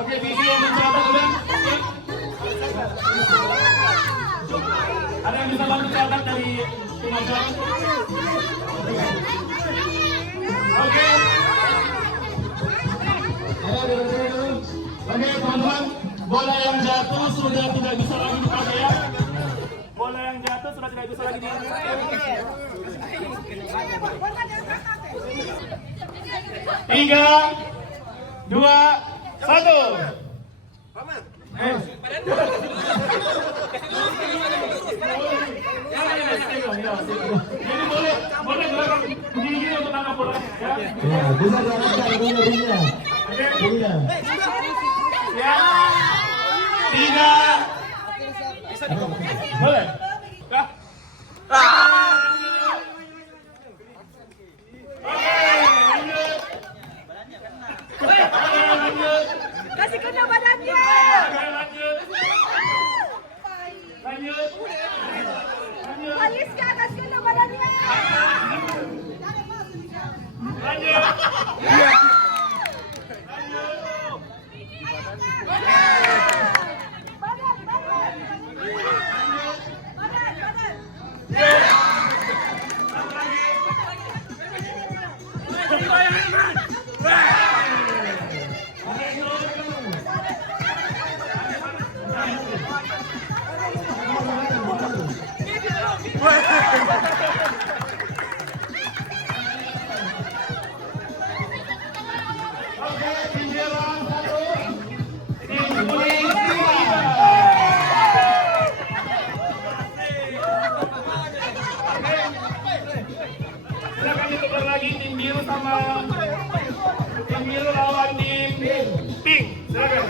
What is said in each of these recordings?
Oke, Bibi yang mencatat udah. Ada yang bisa bantu catat dari tim Azhar? Oke. Oke, teman-teman, bola yang jatuh sudah tidak bisa lagi dipakai ya. Bola yang jatuh sudah tidak bisa lagi dipakai. 3, 2, 1. Jadi boleh gerak begini untuk tangkap bolanya ya. Ya, bisa diarahkan bola. Iya. Ya. 3. Boleh. Ya. Kasih kena badannya. Lanjut. Aliska, kasih kena badannya. Lanjut. Oke, pinjaman 1. Tim kuning 3. Silakan ditukar lagi tim biru sama tim biru lawan tim pink. Silakan.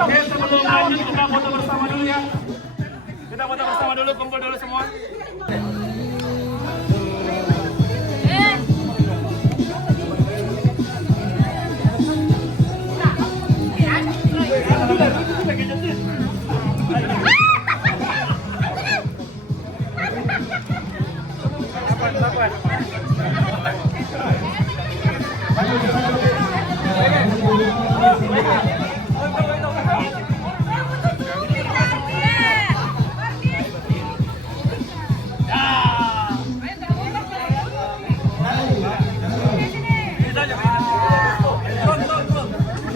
Oke, sebelum lanjut kita foto bersama dulu ya. Kita foto bersama dulu, kumpul dulu semua.